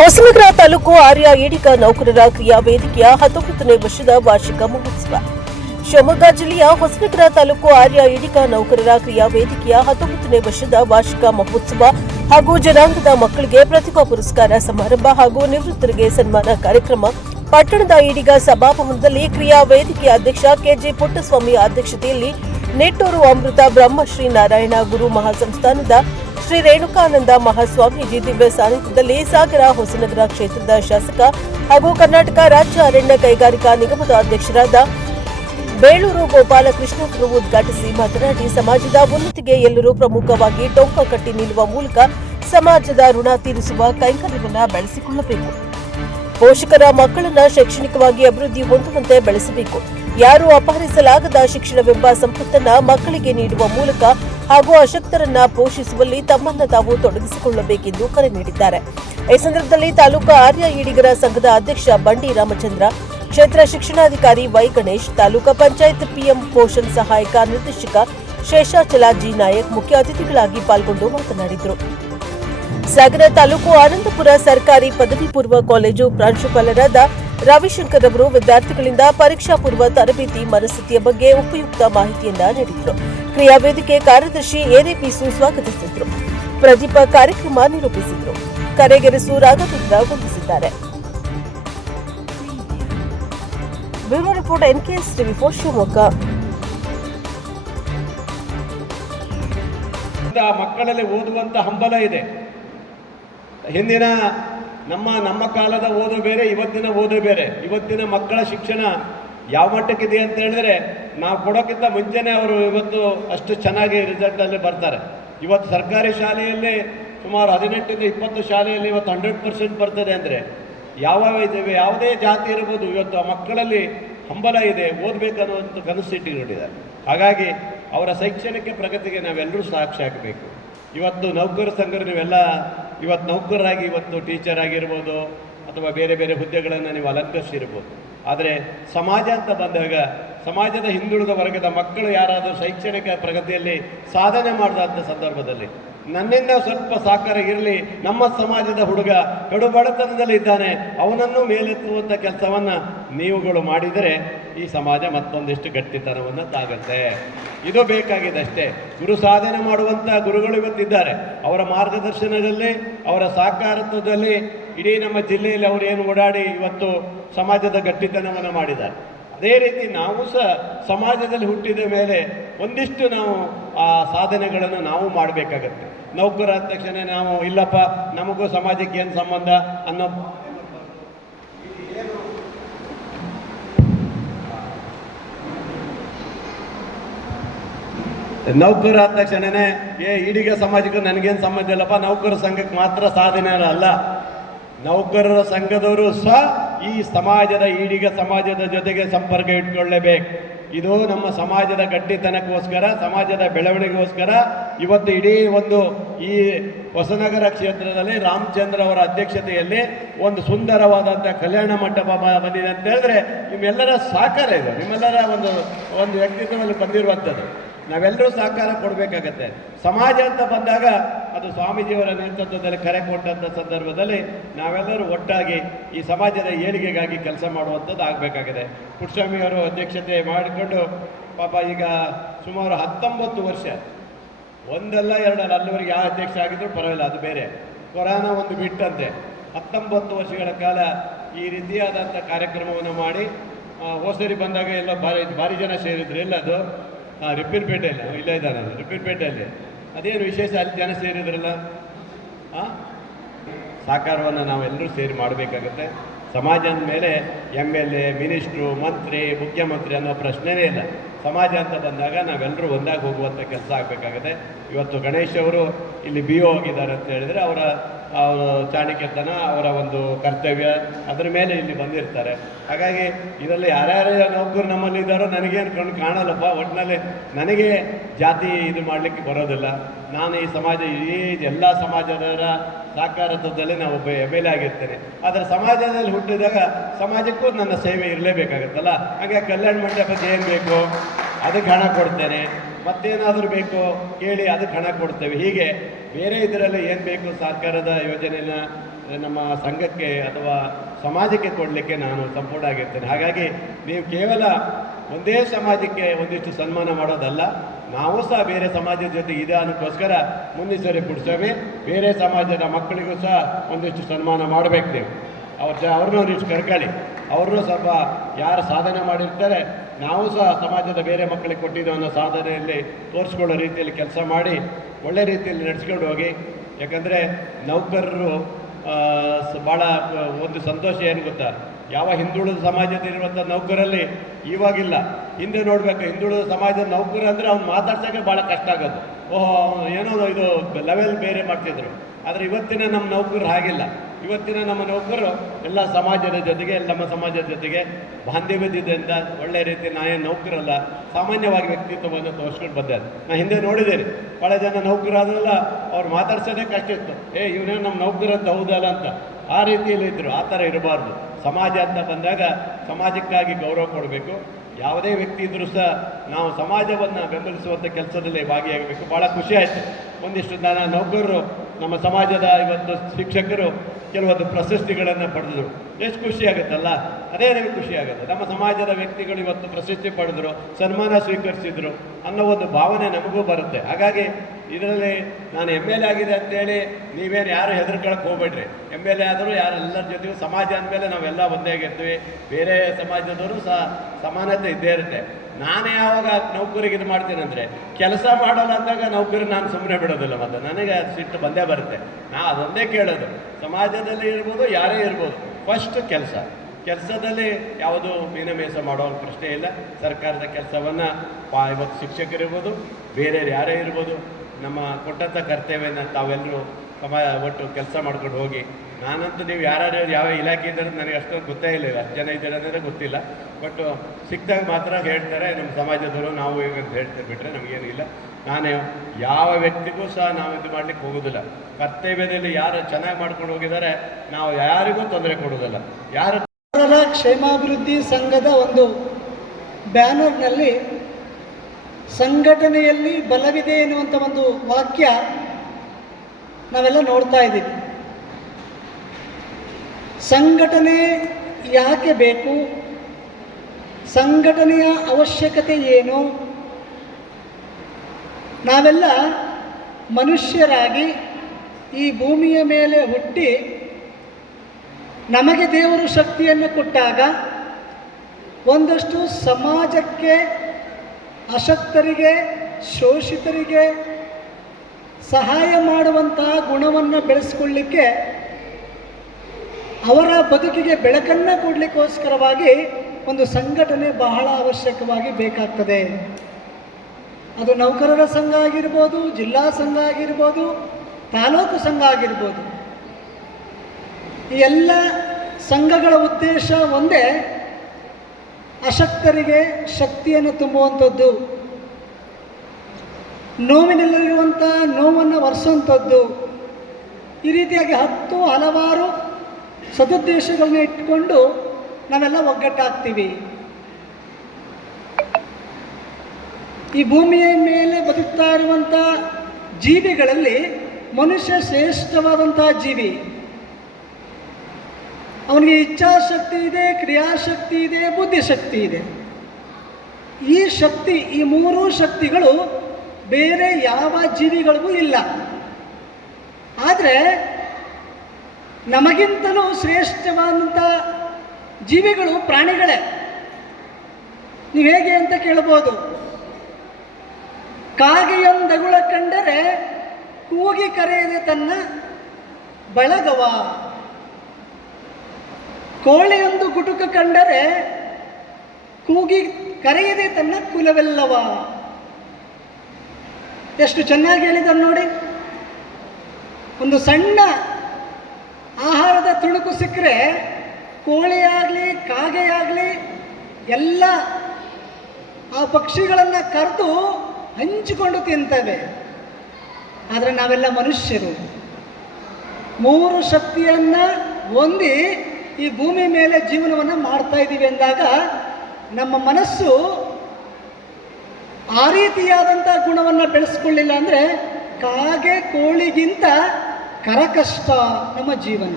ಹೊಸನಗರ ತಾಲೂಕು ಆರ್ಯ ಈಡಿಗ ನೌಕರರ ಕ್ರಿಯಾ ವೇದಿಕೆಯ 19ನೇ ವರ್ಷದ ವಾರ್ಷಿಕ ಮಹೋತ್ಸವ. ಶಿವಮೊಗ್ಗ ಜಿಲ್ಲೆಯ ಹೊಸನಗರ ತಾಲೂಕು ಆರ್ಯ ಈಡಿಗ ನೌಕರರ ಕ್ರಿಯಾ ವೇದಿಕೆಯ 19ನೇ ವರ್ಷದ ವಾರ್ಷಿಕ ಮಹೋತ್ಸವ ಹಾಗೂ ಜನಾಂಗದ ಮಕ್ಕಳಿಗೆ ಪ್ರತಿಭಾ ಪುರಸ್ಕಾರ ಸಮಾರಂಭ ಹಾಗೂ ನಿವೃತ್ತರಿಗೆ ಸನ್ಮಾನ ಕಾರ್ಯಕ್ರಮ ಪಟ್ಟಣದ ಈಡಿಗ ಸಭಾಭವನದಲ್ಲಿ ಕ್ರಿಯಾ ವೇದಿಕೆಯ ಅಧ್ಯಕ್ಷ ಕೆಜೆ ಪುಟ್ಟಸ್ವಾಮಿ ಅಧ್ಯಕ್ಷತೆಯಲ್ಲಿ ನೆಟ್ಟೂರು ಅಮೃತ ಬ್ರಹ್ಮಶ್ರೀ ನಾರಾಯಣ ಗುರು ಮಹಾಸಂಸ್ಥಾನದ ಶ್ರೀ ರೇಣುಕಾನಂದ ಮಹಾಸ್ವಾಮೀಜಿ ದಿವ್ಯ ಸಾನ್ನಿಧ್ಯದಲ್ಲಿ ಸಾಗರ ಹೊಸನಗರ ಕ್ಷೇತ್ರದ ಶಾಸಕ ಹಾಗೂ ಕರ್ನಾಟಕ ರಾಜ್ಯ ಅರಣ್ಯ ಕೈಗಾರಿಕಾ ನಿಗಮದ ಅಧ್ಯಕ್ಷರಾದ ಬೇಳೂರು ಗೋಪಾಲಕೃಷ್ಣರು ಉದ್ಘಾಟಿಸಿ ಮಾತನಾಡಿ, ಸಮಾಜದ ಉನ್ನತಿಗೆ ಎಲ್ಲರೂ ಪ್ರಮುಖವಾಗಿ ಟೊಂಕ ಕಟ್ಟಿ ನಿಲ್ಲುವ ಮೂಲಕ ಸಮಾಜದ ಋಣ ತೀರಿಸುವ ಕೈಂಕರ್ಯವನ್ನು ಬೆಳೆಸಿಕೊಳ್ಳಬೇಕು. ಪೋಷಕರ ಮಕ್ಕಳನ್ನ ಶೈಕ್ಷಣಿಕವಾಗಿ ಅಭಿವೃದ್ಧಿ ಹೊಂದುವಂತೆ ಬೆಳೆಸಬೇಕು. ಯಾರೂ ಅಪಹರಿಸಲಾಗದ ಶಿಕ್ಷಣವೆಂಬ ಸಂಪತ್ತನ್ನ ಮಕ್ಕಳಿಗೆ ನೀಡುವ ಮೂಲಕ ಹಾಗೂ ಅಶಕ್ತರನ್ನ ಪೋಷಿಸುವಲ್ಲಿ ತಮ್ಮನ್ನ ತಾವು ತೊಡಗಿಸಿಕೊಳ್ಳಬೇಕೆಂದು ಕರೆ ನೀಡಿದ್ದಾರೆ. ಈ ಸಂದರ್ಭದಲ್ಲಿ ತಾಲೂಕು ಆರ್ಯ ಈಡಿಗರ ಸಂಘದ ಅಧ್ಯಕ್ಷ ಬಂಡಿ ರಾಮಚಂದ್ರ, ಕ್ಷೇತ್ರ ಶಿಕ್ಷಣಾಧಿಕಾರಿ ವೈ ಗಣೇಶ್, ತಾಲೂಕಾ ಪಂಚಾಯತ್ ಪಿಎಂ ಪೋಷಣ್ ಸಹಾಯಕ ನಿರ್ದೇಶಕ ಶೇಷಾಚಲ ಜಿ ನಾಯಕ್ ಮುಖ್ಯ ಅತಿಥಿಗಳಾಗಿ ಪಾಲ್ಗೊಂಡು ಮಾತನಾಡಿದರು. ಸಾಗರ ತಾಲೂಕು ಆನಂದಪುರ ಸರ್ಕಾರಿ ಪದವಿ ಪೂರ್ವ ಕಾಲೇಜು ಪ್ರಾಂಶುಪಾಲರಾದ ರವಿಶಂಕರ್ ಅವರು ವಿದ್ಯಾರ್ಥಿಗಳಿಂದ ಪರೀಕ್ಷಾ ಪೂರ್ವ ತರಬೇತಿ ಮನಸ್ಥಿತಿಯ ಬಗ್ಗೆ ಉಪಯುಕ್ತ ಮಾಹಿತಿಯನ್ನ ನೀಡಿದರು. ಕ್ರಿಯಾ ವೇದಿಕೆ ಕಾರ್ಯದರ್ಶಿ ಎರೆಪಿಸು ಸ್ವಾಗತಿಸಿದರು. ಪ್ರದೀಪ ಕಾರ್ಯಕ್ರಮ ನಿರೂಪಿಸಿದರು. ಕರೆಗೆರೆಸು ರಾಘವೇಂದ್ರ ವಂದಿಸಿದ್ದಾರೆ. ಬ್ಯೂರೋ ರಿಪೋರ್ಟ್ ಎನ್ಕೆಎಸ್ ಟಿವಿ4 ಶಿವಮೊಗ್ಗ. ಮಕ್ಕಳಲ್ಲಿ ಓದುವಂತ ಹಂಬಲ ಇದೆ. ಹಿಂದಿನ ನಮ್ಮ ಕಾಲದ ಓದು ಬೇರೆ, ಇವತ್ತಿನ ಓದು ಬೇರೆ. ಇವತ್ತಿನ ಮಕ್ಕಳ ಶಿಕ್ಷಣ ಯಾವ ಮಟ್ಟಕ್ಕಿದೆ ಅಂತ ಹೇಳಿದ್ರೆ, ನಾವು ಕೊಡೋಕ್ಕಿಂತ ಮುಂಚೆನೇ ಅವರು ಇವತ್ತು ಅಷ್ಟು ಚೆನ್ನಾಗಿ ರಿಸಲ್ಟಲ್ಲಿ ಬರ್ತಾರೆ. ಇವತ್ತು ಸರ್ಕಾರಿ ಶಾಲೆಯಲ್ಲಿ ಸುಮಾರು 18-20 ಶಾಲೆಯಲ್ಲಿ ಇವತ್ತು 100% ಬರ್ತದೆ ಅಂದರೆ ಇದ್ದೇವೆ, ಯಾವುದೇ ಜಾತಿ ಇರ್ಬೋದು, ಇವತ್ತು ಆ ಮಕ್ಕಳಲ್ಲಿ ಹಂಬಲ ಇದೆ, ಓದಬೇಕನ್ನುವಂಥ ಕನಸಿಟ್ಟಿಕೊಂಡಿದ್ದಾರೆ. ಹಾಗಾಗಿ ಅವರ ಶೈಕ್ಷಣಿಕ ಪ್ರಗತಿಗೆ ನಾವೆಲ್ಲರೂ ಸಾಕ್ಷಿ ಹಾಕಬೇಕು. ಇವತ್ತು ನೌಕರ ಸಂಘರು ನೀವೆಲ್ಲ ಇವತ್ತು ನೌಕರರಾಗಿ ಇವತ್ತು ಟೀಚರ್ ಆಗಿರ್ಬೋದು ಅಥವಾ ಬೇರೆ ಬೇರೆ ಹುದ್ದೆಗಳನ್ನು ನೀವು ಅಲಂಕರಿಸಿರ್ಬೋದು. ಆದರೆ ಸಮಾಜ ಅಂತ ಬಂದಾಗ ಸಮಾಜದ ಹಿಂದುಳಿದ ವರ್ಗದ ಮಕ್ಕಳು ಯಾರಾದರೂ ಶೈಕ್ಷಣಿಕ ಪ್ರಗತಿಯಲ್ಲಿ ಸಾಧನೆ ಮಾಡಿದಂಥ ಸಂದರ್ಭದಲ್ಲಿ ನನ್ನಿಂದ ಸ್ವಲ್ಪ ಸಹಕಾರ ಇರಲಿ, ನಮ್ಮ ಸಮಾಜದ ಹುಡುಗ ಕಡು ಬಡತನದಲ್ಲಿ ಇದ್ದಾನೆ, ಅವನನ್ನು ಮೇಲೆತ್ತುವಂಥ ಕೆಲಸವನ್ನು ನೀವುಗಳು ಮಾಡಿದರೆ ಈ ಸಮಾಜ ಮತ್ತೊಂದಿಷ್ಟು ಗಟ್ಟಿತನವನ್ನು ತಾಗುತ್ತೆ. ಇದು ಬೇಕಾಗಿದೆ ಅಷ್ಟೇ. ಗುರು ಸಾಧನೆ ಮಾಡುವಂಥ ಗುರುಗಳು ಇವತ್ತಿದ್ದಾರೆ. ಅವರ ಮಾರ್ಗದರ್ಶನದಲ್ಲಿ, ಅವರ ಸಹಕಾರತ್ವದಲ್ಲಿ ಇಡೀ ನಮ್ಮ ಜಿಲ್ಲೆಯಲ್ಲಿ ಅವರು ಏನು ಓಡಾಡಿ ಇವತ್ತು ಸಮಾಜದ ಗಟ್ಟಿತನವನ್ನು ಮಾಡಿದ್ದಾರೆ. ಅದೇ ರೀತಿ ನಾವು ಸಹ ಸಮಾಜದಲ್ಲಿ ಹುಟ್ಟಿದ ಮೇಲೆ ಒಂದಿಷ್ಟು ನಾವು ಆ ಸಾಧನೆಗಳನ್ನು ನಾವು ಮಾಡಬೇಕಾಗತ್ತೆ. ನೌಕರ ಆದ ತಕ್ಷಣ ನಾವು ಇಲ್ಲಪ್ಪ ನಮಗೂ ಸಮಾಜಕ್ಕೆ ಏನು ಸಂಬಂಧ ಅನ್ನೋ ನೌಕರ ಆದ ತಕ್ಷಣನೇ ಈಡಿಗ ಸಮಾಜಕ್ಕೆ ನನಗೇನು ಸಂಬಂಧ ಇಲ್ಲಪ್ಪ, ನೌಕರ ಸಂಘಕ್ಕೆ ಮಾತ್ರ ಸಾಧನೆ ಅಲ್ಲ, ನೌಕರರ ಸಂಘದವರು ಸಹ ಈ ಸಮಾಜದ ಈಡಿಗ ಸಮಾಜದ ಜೊತೆಗೆ ಸಂಪರ್ಕ ಇಟ್ಕೊಳ್ಳೇಬೇಕು. ಇದು ನಮ್ಮ ಸಮಾಜದ ಗಟ್ಟಿತನಕ್ಕೋಸ್ಕರ, ಸಮಾಜದ ಬೆಳವಣಿಗೆಗೋಸ್ಕರ ಇವತ್ತು ಇಡೀ ಈ ಹೊಸನಗರ ಕ್ಷೇತ್ರದಲ್ಲಿ ರಾಮಚಂದ್ರ ಅವರ ಅಧ್ಯಕ್ಷತೆಯಲ್ಲಿ ಒಂದು ಸುಂದರವಾದಂಥ ಕಲ್ಯಾಣ ಮಂಟಪ ಬಂದಿದೆ ಅಂತ ಹೇಳಿದ್ರೆ ನಿಮ್ಮೆಲ್ಲರ ಸಹಕಾರ ಇದೆ, ನಿಮ್ಮೆಲ್ಲರ ಒಂದು ವ್ಯಕ್ತಿತ್ವದಲ್ಲಿ ಬಂದಿರುವಂಥದ್ದು. ನಾವೆಲ್ಲರೂ ಸಹಕಾರ ಕೊಡಬೇಕಾಗತ್ತೆ. ಸಮಾಜ ಅಂತ ಬಂದಾಗ ಅದು ಸ್ವಾಮೀಜಿಯವರ ನೇತೃತ್ವದಲ್ಲಿ ಕರೆ ಕೊಟ್ಟಂಥ ಸಂದರ್ಭದಲ್ಲಿ ನಾವೆಲ್ಲರೂ ಒಟ್ಟಾಗಿ ಈ ಸಮಾಜದ ಏಳಿಗೆಗಾಗಿ ಕೆಲಸ ಮಾಡುವಂಥದ್ದು ಆಗಬೇಕಾಗಿದೆ. ಪುಟ್ಟಸ್ವಾಮಿಯವರು ಅಧ್ಯಕ್ಷತೆ ಮಾಡಿಕೊಂಡು ಪಾಪ ಈಗ ಸುಮಾರು 19 ವರ್ಷ, ಒಂದಲ್ಲ ಎರಡಲ್ಲ, ಅಲ್ಲಿವರೆಗೆ ಯಾವ ಅಧ್ಯಕ್ಷ ಆಗಿದ್ರು ಪರವಾಗಿಲ್ಲ, ಅದು ಬೇರೆ. ಕೊರೋನಾ ಒಂದು ಬಿಟ್ಟಂತೆ 19 ವರ್ಷಗಳ ಕಾಲ ಈ ರೀತಿಯಾದಂಥ ಕಾರ್ಯಕ್ರಮವನ್ನು ಮಾಡಿ ಹೋಸರಿ ಬಂದಾಗ ಎಲ್ಲ ಭಾರಿ ಜನ ಸೇರಿದ್ರು. ಎಲ್ಲ ಅದು ರಿಪ್ಪನ್ಪೇಟೆಯಲ್ಲಿ ಇಲ್ಲ ಇದ್ದಾನೆ, ರಿಪ್ಪನ್ಪೇಟೆಯಲ್ಲಿ ಅದೇನು ವಿಶೇಷ, ಅಲ್ಲಿ ಜನ ಸೇರಿದ್ರಲ್ಲ. ಸಹಕಾರವನ್ನು ನಾವೆಲ್ಲರೂ ಸೇರಿ ಮಾಡಬೇಕಾಗುತ್ತೆ. ಸಮಾಜ ಅಂದಮೇಲೆ MLA, ಮಿನಿಸ್ಟ್ರು, ಮಂತ್ರಿ, ಮುಖ್ಯಮಂತ್ರಿ ಅನ್ನೋ ಪ್ರಶ್ನೆನೇ ಇಲ್ಲ. ಸಮಾಜ ಅಂತ ಬಂದಾಗ ನಾವೆಲ್ಲರೂ ಒಂದಾಗಿ ಹೋಗುವಂಥ ಕೆಲಸ ಆಗಬೇಕಾಗುತ್ತೆ. ಇವತ್ತು ಗಣೇಶ್ ಅವರು ಇಲ್ಲಿ BO ಆಗಿದ್ದಾರೆ ಅಂತ ಹೇಳಿದರೆ ಅವರ ಚಾಣಕ್ಯತನ, ಅವರ ಒಂದು ಕರ್ತವ್ಯ, ಅದರ ಮೇಲೆ ಇಲ್ಲಿ ಬಂದಿರ್ತಾರೆ. ಹಾಗಾಗಿ ಇದರಲ್ಲಿ ಯಾರ್ಯಾರು ನೌಕರು ನಮ್ಮಲ್ಲಿ ಇದ್ದಾರೋ ನನಗೇನು ಕಾಣಲ್ಲಪ್ಪ. ಒಟ್ಟಿನಲ್ಲಿ ನನಗೆ ಜಾತಿ ಇದು ಮಾಡಲಿಕ್ಕೆ ಬರೋದಿಲ್ಲ. ನಾನು ಈ ಸಮಾಜ ಎಲ್ಲ ಸಮಾಜದವರ ಸಹಕಾರತ್ವದಲ್ಲಿ ನಾವು ಒಬ್ಬ MLA ಆಗಿರ್ತೇನೆ. ಆದರೆ ಸಮಾಜದಲ್ಲಿ ಹುಟ್ಟಿದಾಗ ಸಮಾಜಕ್ಕೂ ನನ್ನ ಸೇವೆ ಇರಲೇಬೇಕಾಗತ್ತಲ್ಲ. ಹಾಗೆ ಕಲ್ಯಾಣ ಮಂಟಪಕ್ಕೆ ಏನು ಬೇಕು ಅದಕ್ಕೆ ಹಣ ಕೊಡ್ತೇನೆ, ಮತ್ತೇನಾದರೂ ಬೇಕು ಕೇಳಿ ಅದಕ್ಕೆ ಹಣ ಕೊಡ್ತೇವೆ. ಹೀಗೆ ಬೇರೆ ಇದರಲ್ಲಿ ಏನು ಬೇಕು ಸರ್ಕಾರದ ಯೋಜನೆಯನ್ನು ನಮ್ಮ ಸಂಘಕ್ಕೆ ಅಥವಾ ಸಮಾಜಕ್ಕೆ ಕೊಡಲಿಕ್ಕೆ ನಾನು ಸಂಪೂರ್ಣ ಆಗಿರ್ತೇನೆ. ಹಾಗಾಗಿ ನೀವು ಕೇವಲ ಒಂದೇ ಸಮಾಜಕ್ಕೆ ಒಂದಿಷ್ಟು ಸನ್ಮಾನ ಮಾಡೋದಲ್ಲ, ನಾವು ಸಹ ಬೇರೆ ಸಮಾಜದ ಜೊತೆ ಇದೆ ಅನ್ನೋಕ್ಕೋಸ್ಕರ ಮುಂದಿನ ಸರಿ ಕೊಡ್ಸೇವೆ. ಬೇರೆ ಸಮಾಜದ ಮಕ್ಕಳಿಗೂ ಸಹ ಒಂದಿಷ್ಟು ಸನ್ಮಾನ ಮಾಡಬೇಕು. ನೀವು ಅವ್ರನ್ನ ಒಂದಿಷ್ಟು ಕರ್ಕೊಳ್ಳಿ. ಅವ್ರನ್ನೂ ಸ್ವಲ್ಪ ಯಾರು ಸಾಧನೆ ಮಾಡಿರ್ತಾರೆ, ನಾವು ಸಹ ಸಮಾಜದ ಬೇರೆ ಮಕ್ಕಳಿಗೆ ಕೊಟ್ಟಿದ್ದು ಅನ್ನೋ ಸಾಧನೆಯಲ್ಲಿ ತೋರಿಸ್ಕೊಳ್ಳೋ ರೀತಿಯಲ್ಲಿ ಕೆಲಸ ಮಾಡಿ ಒಳ್ಳೆ ರೀತಿಯಲ್ಲಿ ನಡೆಸ್ಕೊಂಡು ಹೋಗಿ. ಯಾಕಂದರೆ ನೌಕರರು ಭಾಳ ಒಂದು ಸಂತೋಷ ಏನು ಗೊತ್ತಾ, ಯಾವ ಹಿಂದುಳಿದ ಸಮಾಜದಲ್ಲಿರುವಂಥ ನೌಕರಲ್ಲಿ ಇವಾಗಿಲ್ಲ. ಹಿಂದೆ ನೋಡಬೇಕು, ಹಿಂದುಳಿದ ಸಮಾಜದ ನೌಕರ ಅಂದರೆ ಅವ್ನು ಮಾತಾಡ್ಸೋಕ್ಕೆ ಭಾಳ ಕಷ್ಟ ಆಗೋದು. ಓಹೋ ಏನೋ ಇದು ಲೆವೆಲ್ ಬೇರೆ ಮಾಡ್ತಿದ್ರು. ಆದರೆ ಇವತ್ತಿನ ನಮ್ಮ ನೌಕರರು ಹಾಗಿಲ್ಲ. ಇವತ್ತಿನ ನಮ್ಮ ನೌಕರರು ಎಲ್ಲ ಸಮಾಜದ ಜೊತೆಗೆ, ನಮ್ಮ ಸಮಾಜದ ಜೊತೆಗೆ ಬಾಂಧವ್ಯದಿಂದ ಒಳ್ಳೆ ರೀತಿ ನಾನೇನು ನೌಕರಲ್ಲ, ಸಾಮಾನ್ಯವಾಗಿ ವ್ಯಕ್ತಿತ್ವವನ್ನು ತೋರಿಸ್ಕೊಂಡು ಬಂದೆ. ನಾನು ಹಿಂದೆ ನೋಡಿದ್ದೇನೆ, ಭಾಳ ಜನ ನೌಕರಾದ್ರಲ್ಲ ಅವ್ರು ಮಾತಾಡ್ಸೋದೇ ಕಷ್ಟ ಇತ್ತು. ಇವನೇನು ನಮ್ಮ ನೌಕರ ಅಂತ ಹೌದಲ್ಲ ಅಂತ ಆ ರೀತಿಯಲ್ಲಿ ಇದ್ದರು. ಆ ಥರ ಇರಬಾರ್ದು. ಸಮಾಜ ಅಂತ ಬಂದಾಗ ಸಮಾಜಕ್ಕಾಗಿ ಗೌರವ ಕೊಡಬೇಕು. ಯಾವುದೇ ವ್ಯಕ್ತಿ ಇದ್ದರೂ ಸಹ ನಾವು ಸಮಾಜವನ್ನು ಬೆಂಬಲಿಸುವಂಥ ಕೆಲಸದಲ್ಲಿ ಭಾಗಿಯಾಗಬೇಕು. ಭಾಳ ಖುಷಿ ಆಯಿತು. ಒಂದಿಷ್ಟು ನೌಕರರು, ನಮ್ಮ ಸಮಾಜದ ಇವತ್ತು ಶಿಕ್ಷಕರು ಕೆಲವೊಂದು ಪ್ರಶಸ್ತಿಗಳನ್ನು ಪಡೆದರು. ಎಷ್ಟು ಖುಷಿ ಆಗುತ್ತಲ್ಲ, ಅದೇ ನಮಗೆ ಖುಷಿ ಆಗುತ್ತೆ. ನಮ್ಮ ಸಮಾಜದ ವ್ಯಕ್ತಿಗಳು ಇವತ್ತು ಪ್ರಶಸ್ತಿ ಪಡೆದರು, ಸನ್ಮಾನ ಸ್ವೀಕರಿಸಿದರು ಅನ್ನೋ ಒಂದು ಭಾವನೆ ನಮಗೂ ಬರುತ್ತೆ. ಹಾಗಾಗಿ ಇದರಲ್ಲಿ ನಾನು MLA ಆಗಿದೆ ಅಂತೇಳಿ ನೀವೇನು ಯಾರು ಹೆದರ್ಕೊಳಕ್ಕೆ ಹೋಗ್ಬೇಡ್ರಿ. MLA ಆದರೂ ಯಾರೆಲ್ಲರ ಜೊತೆಗೂ ಸಮಾಜ ಅಂದಮೇಲೆ ನಾವೆಲ್ಲ ಒಂದೇ ಆಗಿರ್ತೀವಿ. ಬೇರೆ ಸಮಾಜದವರು ಸಹ ಸಮಾನತೆ ಇದ್ದೇ ಇರುತ್ತೆ. ನಾನು ಯಾವಾಗ ನೌಕರಿಗೆ ಇದು ಮಾಡ್ತೀನಿ ಅಂದರೆ, ಕೆಲಸ ಮಾಡೋಲ್ಲ ಅಂದಾಗ ನೌಕರಿ ನಾನು ಸುಮ್ಮನೆ ಬಿಡೋದಿಲ್ಲ. ಮತ್ತು ನನಗೆ ಅದು ಸಿಟ್ಟು ಬಂದೇ ಬರುತ್ತೆ. ನಾ ಅದೊಂದೇ ಕೇಳೋದು, ಸಮಾಜದಲ್ಲಿ ಇರ್ಬೋದು, ಯಾರೇ ಇರ್ಬೋದು, ಫಸ್ಟ್ ಕೆಲಸದಲ್ಲಿ ಯಾವುದೂ ಮೀನಮೇಷ ಮಾಡೋ ಪ್ರಶ್ನೆ ಇಲ್ಲ. ಸರ್ಕಾರದ ಕೆಲಸವನ್ನು ಇವತ್ತು ಶಿಕ್ಷಕರಿರ್ಬೋದು, ಬೇರೆ ಯಾರೇ ಇರ್ಬೋದು, ನಮ್ಮ ಕೊಟ್ಟಂಥ ಕರ್ತವ್ಯನ ತಾವೆಲ್ಲರೂ ಒಟ್ಟು ಕೆಲಸ ಮಾಡ್ಕೊಂಡು ಹೋಗಿ. ನಾನಂತೂ ನೀವು ಯಾರು ಯಾವ ಇಲಾಖೆ ಇದ್ದಾರೆ ನನಗೆ ಅಷ್ಟೊಂದು ಗೊತ್ತೇ ಇಲ್ಲ. 10 ಜನ ಇದ್ದಾರೆ ಅಂದರೆ ಗೊತ್ತಿಲ್ಲ. ಬಟ್ ಸಿಕ್ಕಿದಾಗ ಮಾತ್ರ ಹೇಳ್ತಾರೆ ನಮ್ಮ ಸಮಾಜದವರು, ನಾವು ಈಗ ಅಂತ ಹೇಳ್ತಾರೆ. ಬಿಟ್ಟರೆ ನಮಗೇನಿಲ್ಲ. ನಾನು ಯಾವ ವ್ಯಕ್ತಿಗೂ ಸಹ ನಾವು ಇದು ಮಾಡಲಿಕ್ಕೆ ಹೋಗೋದಿಲ್ಲ. ಕರ್ತವ್ಯದಲ್ಲಿ ಯಾರು ಚೆನ್ನಾಗಿ ಮಾಡ್ಕೊಂಡು ಹೋಗಿದ್ದಾರೆ ನಾವು ಯಾರಿಗೂ ತೊಂದರೆ ಕೊಡೋದಿಲ್ಲ. ಯಾರು ಕ್ಷೇಮಾಭಿವೃದ್ಧಿ ಸಂಘದ ಒಂದು ಬ್ಯಾನರ್ನಲ್ಲಿ ಸಂಘಟನೆಯಲ್ಲಿ ಬಲವಿದೆ ಎನ್ನುವಂಥ ಒಂದು ವಾಕ್ಯ ನಾವೆಲ್ಲ ನೋಡ್ತಾ ಇದ್ದೀವಿ. ಸಂಘಟನೆ ಯಾಕೆ ಬೇಕು, ಸಂಘಟನೆಯ ಅವಶ್ಯಕತೆ ಏನು? ನಾವೆಲ್ಲ ಮನುಷ್ಯರಾಗಿ ಈ ಭೂಮಿಯ ಮೇಲೆ ಹುಟ್ಟಿ ನಮಗೆ ದೇವರು ಶಕ್ತಿಯನ್ನು ಕೊಟ್ಟಾಗ ಒಂದಷ್ಟು ಸಮಾಜಕ್ಕೆ, ಅಶಕ್ತರಿಗೆ, ಶೋಷಿತರಿಗೆ ಸಹಾಯ ಮಾಡುವಂತಹ ಗುಣವನ್ನು ಬೆಳೆಸ್ಕೊಳ್ಳಿಕ್ಕೆ, ಅವರ ಬದುಕಿಗೆ ಬೆಳಕನ್ನು ಕೊಡಲಿಕ್ಕೋಸ್ಕರವಾಗಿ ಒಂದು ಸಂಘಟನೆ ಬಹಳ ಅವಶ್ಯಕವಾಗಿ ಬೇಕಾಗ್ತದೆ. ಅದು ನೌಕರರ ಸಂಘ ಆಗಿರ್ಬೋದು, ಜಿಲ್ಲಾ ಸಂಘ ಆಗಿರ್ಬೋದು, ತಾಲೂಕು ಸಂಘ ಆಗಿರ್ಬೋದು. ಈ ಎಲ್ಲ ಸಂಘಗಳ ಉದ್ದೇಶ ಒಂದೇ, ಅಶಕ್ತರಿಗೆ ಶಕ್ತಿಯನ್ನು ತುಂಬುವಂಥದ್ದು, ನೋವಿನಲ್ಲಿರುವಂಥ ನೋವನ್ನು ಒರೆಸುವಂಥದ್ದು. ಈ ರೀತಿಯಾಗಿ ಹಲವಾರು ಸದುದ್ದೇಶಗಳನ್ನ ಇಟ್ಕೊಂಡು ನಾವೆಲ್ಲ ಒಗ್ಗಟ್ಟಾಗ್ತೀವಿ. ಈ ಭೂಮಿಯ ಮೇಲೆ ಬದುಕ್ತಾ ಇರುವಂಥ ಜೀವಿಗಳಲ್ಲಿ ಮನುಷ್ಯ ಶ್ರೇಷ್ಠವಾದಂಥ ಜೀವಿ. ಅವನಿಗೆ ಇಚ್ಛಾಶಕ್ತಿ ಇದೆ, ಕ್ರಿಯಾಶಕ್ತಿ ಇದೆ, ಬುದ್ಧಿಶಕ್ತಿ ಇದೆ. ಈ ಶಕ್ತಿ, ಈ ಮೂರೂ ಶಕ್ತಿಗಳು ಬೇರೆ ಯಾವ ಜೀವಿಗಳಿಗೂ ಇಲ್ಲ. ಆದರೆ ನಮಗಿಂತಲೂ ಶ್ರೇಷ್ಠವಾದಂಥ ಜೀವಿಗಳು ಪ್ರಾಣಿಗಳೇ. ನೀವು ಹೇಗೆ ಅಂತ ಕೇಳ್ಬೋದು. ಕಾಗೆಯೊಂದಗುಳ ಕಂಡರೆ ಕೂಗಿ ಕರೆಯದೆ ತನ್ನ ಬಳಗವ, ಕೋಳಿಯೊಂದು ಗುಟುಕು ಕಂಡರೆ ಕೂಗಿ ಕರೆಯದೆ ತನ್ನ ಕುಲವೆಲ್ಲವ. ಎಷ್ಟು ಚೆನ್ನಾಗಿ ಹೇಳಿದ್ದಾರೆ ನೋಡಿ. ಒಂದು ಸಣ್ಣ ಆಹಾರದ ತುಣುಕು ಸಿಕ್ಕರೆ ಕೋಳಿಯಾಗಲಿ ಕಾಗೆಯಾಗಲಿ ಎಲ್ಲ ಆ ಪಕ್ಷಿಗಳನ್ನು ಕರೆದು ಹಂಚಿಕೊಂಡು ತಿಂತವೆ. ಆದರೆ ನಾವೆಲ್ಲ ಮನುಷ್ಯರು ಮೂರು ಶಕ್ತಿಯನ್ನು ಹೊಂದಿ ಈ ಭೂಮಿ ಮೇಲೆ ಜೀವನವನ್ನು ಮಾಡ್ತಾ ಇದ್ದೀವಿ ಅಂದಾಗ ನಮ್ಮ ಮನಸ್ಸು ಆ ರೀತಿಯಾದಂಥ ಗುಣವನ್ನು ಬೆಳೆಸ್ಕೊಳ್ಳಿಲ್ಲ ಅಂದರೆ ಕಾಗೆ ಕೋಳಿಗಿಂತ ಕರಕಷ್ಟ ನಮ್ಮ ಜೀವನ.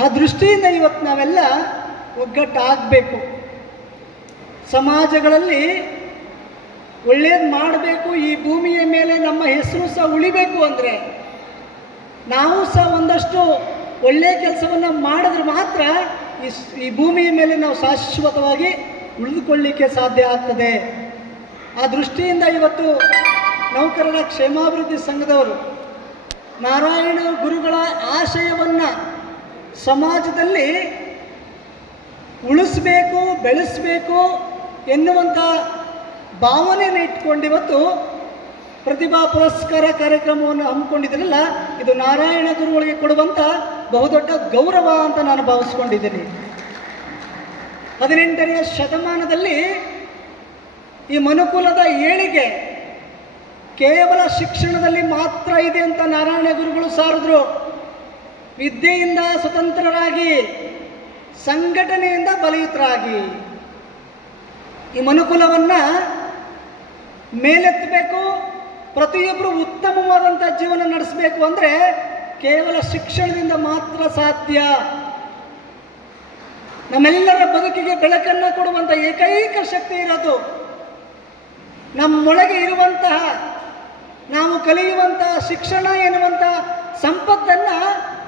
ಆ ದೃಷ್ಟಿಯಿಂದ ಇವತ್ತು ನಾವೆಲ್ಲ ಒಗ್ಗಟ್ಟಾಗಬೇಕು. ಸಮಾಜಗಳಲ್ಲಿ ಒಳ್ಳೇದು ಮಾಡಬೇಕು, ಈ ಭೂಮಿಯ ಮೇಲೆ ನಮ್ಮ ಹೆಸರು ಸಹ ಉಳಿಬೇಕು ಅಂದರೆ ನಾವು ಸಹ ಒಂದಷ್ಟು ಒಳ್ಳೆಯ ಕೆಲಸವನ್ನು ಮಾಡಿದ್ರೆ ಮಾತ್ರ ಈ ಭೂಮಿಯ ಮೇಲೆ ನಾವು ಶಾಶ್ವತವಾಗಿ ಉಳಿದುಕೊಳ್ಳಲಿಕ್ಕೆ ಸಾಧ್ಯ ಆಗ್ತದೆ. ಆ ದೃಷ್ಟಿಯಿಂದ ಇವತ್ತು ನೌಕರರ ಕ್ಷೇಮಾಭಿವೃದ್ಧಿ ಸಂಘದವರು ನಾರಾಯಣ ಗುರುಗಳ ಆಶಯವನ್ನು ಸಮಾಜದಲ್ಲಿ ಉಳಿಸಬೇಕು, ಬೆಳೆಸಬೇಕು ಎನ್ನುವಂಥ ಭಾವನೆಯನ್ನು ಇಟ್ಕೊಂಡು ಇವತ್ತು ಪ್ರತಿಭಾ ಪುರಸ್ಕಾರ ಕಾರ್ಯಕ್ರಮವನ್ನು ಹಮ್ಮಿಕೊಂಡಿದ್ದೀರಲ್ಲ, ಇದು ನಾರಾಯಣ ಗುರುಗಳಿಗೆ ಕೊಡುವಂಥ ಬಹುದೊಡ್ಡ ಗೌರವ ಅಂತ ನಾನು ಭಾವಿಸ್ಕೊಂಡಿದ್ದೀನಿ. 18ನೇ ಶತಮಾನದಲ್ಲಿ ಈ ಮನುಕುಲದ ಏಳಿಗೆ ಕೇವಲ ಶಿಕ್ಷಣದಲ್ಲಿ ಮಾತ್ರ ಇದೆ ಅಂತ ನಾರಾಯಣ ಗುರುಗಳು ಸಾರಿದ್ರು. ವಿದ್ಯೆಯಿಂದ ಸ್ವತಂತ್ರರಾಗಿ, ಸಂಘಟನೆಯಿಂದ ಬಲಿಯುತರಾಗಿ ಈ ಮನುಕುಲವನ್ನು ಮೇಲೆತ್ತಬೇಕು, ಪ್ರತಿಯೊಬ್ಬರು ಉತ್ತಮವಾದಂಥ ಜೀವನ ನಡೆಸಬೇಕು ಅಂದರೆ ಕೇವಲ ಶಿಕ್ಷಣದಿಂದ ಮಾತ್ರ ಸಾಧ್ಯ. ನಮ್ಮೆಲ್ಲರ ಬದುಕಿಗೆ ಬೆಳಕನ್ನು ಕೊಡುವಂಥ ಏಕೈಕ ಶಕ್ತಿ ಇರೋದು ನಮ್ಮೊಳಗೆ ಇರುವಂತಹ, ನಾವು ಕಲಿಯುವಂತಹ ಶಿಕ್ಷಣ ಎನ್ನುವಂಥ ಸಂಪತ್ತನ್ನು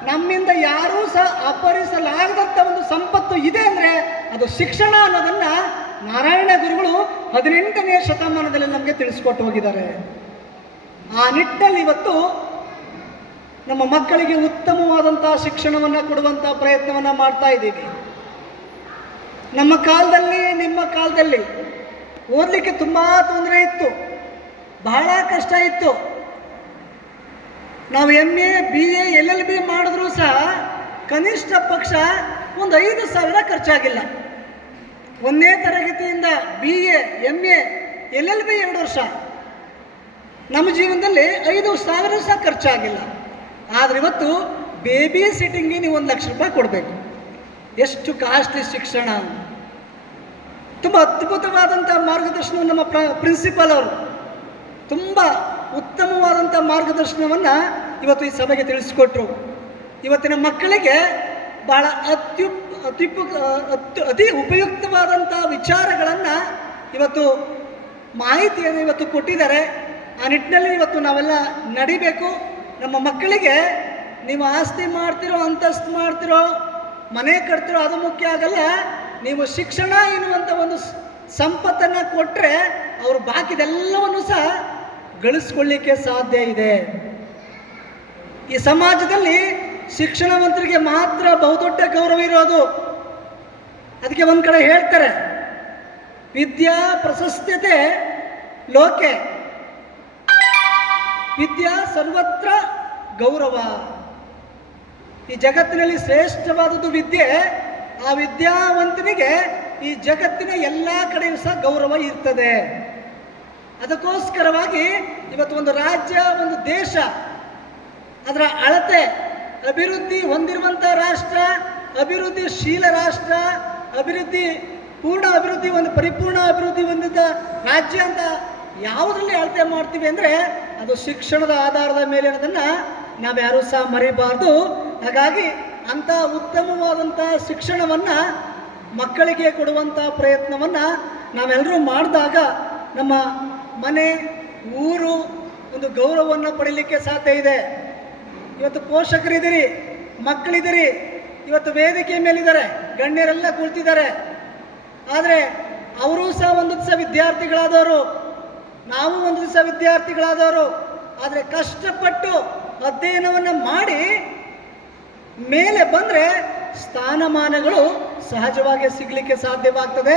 ನಮ್ಮಿಂದ ಯಾರೂ ಸಹ ಅಪಹರಿಸಲಾಗದಂಥ ಒಂದು ಸಂಪತ್ತು ಇದೆ ಅಂದರೆ ಅದು ಶಿಕ್ಷಣ ಅನ್ನೋದನ್ನು ನಾರಾಯಣ ಗುರುಗಳು 18ನೇ ಶತಮಾನದಲ್ಲಿ ನಮಗೆ ತಿಳಿಸ್ಕೊಟ್ಟು ಹೋಗಿದ್ದಾರೆ. ಆ ನಿಟ್ಟಿನಲ್ಲಿ ಇವತ್ತು ನಮ್ಮ ಮಕ್ಕಳಿಗೆ ಉತ್ತಮವಾದಂಥ ಶಿಕ್ಷಣವನ್ನು ಕೊಡುವಂಥ ಪ್ರಯತ್ನವನ್ನು ಮಾಡ್ತಾ ಇದ್ದೀವಿ. ನಮ್ಮ ಕಾಲದಲ್ಲಿ, ನಿಮ್ಮ ಕಾಲದಲ್ಲಿ ಓದಲಿಕ್ಕೆ ತುಂಬ ತೊಂದರೆ ಇತ್ತು, ಬಹಳ ಕಷ್ಟ ಇತ್ತು. ನಾವು MA, BA, LLB ಮಾಡಿದ್ರೂ ಸಹ ಕನಿಷ್ಠ ಪಕ್ಷ ಒಂದು 5,000 ಖರ್ಚಾಗಿಲ್ಲ. 1ನೇ ತರಗತಿಯಿಂದ BA, MA, LLB 2 ವರ್ಷ ನಮ್ಮ ಜೀವನದಲ್ಲಿ 5,000 ಸಹ ಖರ್ಚಾಗಿಲ್ಲ. ಆದರೆ ಇವತ್ತು ಬೇಬಿ ಸಿಟ್ಟಿಂಗ್ಗೆ ನೀವು 1 ಲಕ್ಷ ರೂಪಾಯಿ ಕೊಡಬೇಕು. ಎಷ್ಟು ಕಾಸ್ಟ್ಲಿ ಶಿಕ್ಷಣ! ತುಂಬ ಅದ್ಭುತವಾದಂಥ ಮಾರ್ಗದರ್ಶನ ನಮ್ಮ ಪ್ರಿನ್ಸಿಪಾಲ್ ಅವರು ತುಂಬ ಉತ್ತಮವಾದಂಥ ಮಾರ್ಗದರ್ಶನವನ್ನು ಇವತ್ತು ಈ ಸಭೆಗೆ ತಿಳಿಸಿಕೊಟ್ರು. ಇವತ್ತಿನ ಮಕ್ಕಳಿಗೆ ಭಾಳ ಅತಿ ಉಪಯುಕ್ತವಾದಂಥ ವಿಚಾರಗಳನ್ನು ಇವತ್ತು ಮಾಹಿತಿಯನ್ನು ಇವತ್ತು ಕೊಟ್ಟಿದ್ದಾರೆ. ಆ ನಿಟ್ಟಿನಲ್ಲಿ ಇವತ್ತು ನಾವೆಲ್ಲ ನಡಿಬೇಕು. ನಮ್ಮ ಮಕ್ಕಳಿಗೆ ನೀವು ಆಸ್ತಿ ಮಾಡ್ತಿರೋ, ಅಂತಸ್ತು ಮಾಡ್ತಿರೋ, ಮನೆ ಕಟ್ತಿರೋ ಅದು ಮುಖ್ಯ ಆಗಲ್ಲ. ನೀವು ಶಿಕ್ಷಣ ಎನ್ನುವಂಥ ಒಂದು ಸಂಪತ್ತನ್ನು ಕೊಟ್ಟರೆ ಅವರು ಬಾಕಿದೆಲ್ಲವನ್ನು ಸಹ ಗಳಿಸ್ಕೊಳ್ಳಿಕ್ಕೆ ಸಾಧ್ಯ ಇದೆ. ಈ ಸಮಾಜದಲ್ಲಿ ಶಿಕ್ಷಣವಂತರಿಗೆ ಮಾತ್ರ ಬಹುದೊಡ್ಡ ಗೌರವ ಇರೋದು. ಅದಕ್ಕೆ ಒಂದು ಕಡೆ ಹೇಳ್ತಾರೆ, ವಿದ್ಯಾ ಪ್ರಶಸ್ತ್ಯತೆ ಲೋಕೆ, ವಿದ್ಯಾ ಸರ್ವತ್ರ ಗೌರವ. ಈ ಜಗತ್ತಿನಲ್ಲಿ ಶ್ರೇಷ್ಠವಾದದ್ದು ವಿದ್ಯೆ. ಆ ವಿದ್ಯಾವಂತನಿಗೆ ಈ ಜಗತ್ತಿನ ಎಲ್ಲ ಕಡೆಯೂ ಸಹ ಗೌರವ ಇರ್ತದೆ. ಅದಕ್ಕೋಸ್ಕರವಾಗಿ ಇವತ್ತು ಒಂದು ರಾಜ್ಯ, ಒಂದು ದೇಶ, ಅದರ ಅಳತೆ ಅಭಿವೃದ್ಧಿ ಹೊಂದಿರುವಂಥ ರಾಷ್ಟ್ರ, ಅಭಿವೃದ್ಧಿಶೀಲ ರಾಷ್ಟ್ರ, ಪೂರ್ಣ ಅಭಿವೃದ್ಧಿ, ಒಂದು ಪರಿಪೂರ್ಣ ಅಭಿವೃದ್ಧಿ ಹೊಂದಿದ ರಾಜ್ಯ ಅಂತ ಯಾವುದರಲ್ಲಿ ಅಳತೆ ಮಾಡ್ತೀವಿ ಅಂದರೆ ಅದು ಶಿಕ್ಷಣದ ಆಧಾರದ ಮೇಲೆ ಅನ್ನೋದನ್ನು ನಾವ್ಯಾರೂ ಸಹ ಮರಿಬಾರ್ದು. ಹಾಗಾಗಿ ಅಂಥ ಉತ್ತಮವಾದಂಥ ಶಿಕ್ಷಣವನ್ನು ಮಕ್ಕಳಿಗೆ ಕೊಡುವಂಥ ಪ್ರಯತ್ನವನ್ನು ನಾವೆಲ್ಲರೂ ಮಾಡಿದಾಗ ನಮ್ಮ ಮನೆ, ಊರು ಒಂದು ಗೌರವವನ್ನು ಪಡೀಲಿಕ್ಕೆ ಸಾಧ್ಯ ಇದೆ. ಇವತ್ತು ಪೋಷಕರಿದ್ದೀರಿ, ಮಕ್ಕಳಿದ್ದೀರಿ, ಇವತ್ತು ವೇದಿಕೆ ಮೇಲಿದ್ದಾರೆ, ಗಣ್ಯರೆಲ್ಲ ಕುಳಿತಿದ್ದಾರೆ. ಆದರೆ ಅವರೂ ಸಹ ಒಂದು ದಿವಸ ವಿದ್ಯಾರ್ಥಿಗಳಾದವರು, ನಾವು ಒಂದು ದಿವಸ ವಿದ್ಯಾರ್ಥಿಗಳಾದವರು. ಆದರೆ ಕಷ್ಟಪಟ್ಟು ಅಧ್ಯಯನವನ್ನು ಮಾಡಿ ಮೇಲೆ ಬಂದರೆ ಸ್ಥಾನಮಾನಗಳು ಸಹಜವಾಗಿ ಸಿಗಲಿಕ್ಕೆ ಸಾಧ್ಯವಾಗ್ತದೆ.